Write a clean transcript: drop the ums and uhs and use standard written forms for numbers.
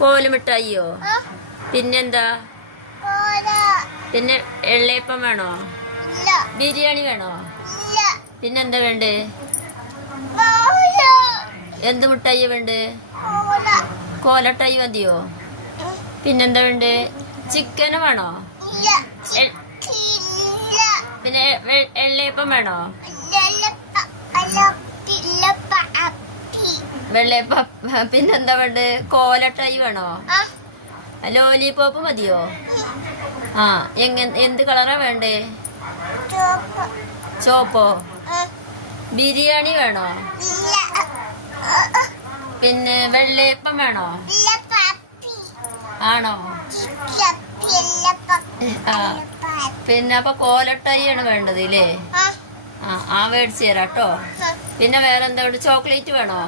കോല് മിഠായിയോ? പിന്നെന്താ? പിന്നെ എള്ളയപ്പം വേണോ? ബിരിയാണി വേണോ? പിന്നെന്താ വേണ്ടേ? എന്ത് മിഠായി വേണ്ടേ? കോലട്ടായി മതിയോ? പിന്നെന്താ വേണ്ടേ? ചിക്കന് വേണോ? പിന്നെ എള്ളയപ്പം വേണോ? വെള്ളയപ്പം. പിന്നെന്താ വേണ്ടേ? കോലട്ടായി വേണോ? ലോലിപോപ്പ് മതിയോ? ആ, എന്ത് കളറാ വേണ്ടേ? ചോപ്പോ? ബിരിയാണി വേണോ? പിന്നെ വെള്ളയപ്പം വേണോ? ആണോ? ആ, പിന്നെ അപ്പൊ കോലട്ടായിയാണ് വേണ്ടത് ഇല്ലേ? ആ മേടിച്ചു തരാം കേട്ടോ. പിന്നെ വേറെ എന്താ വേണ്ട? ചോക്ലേറ്റ് വേണോ?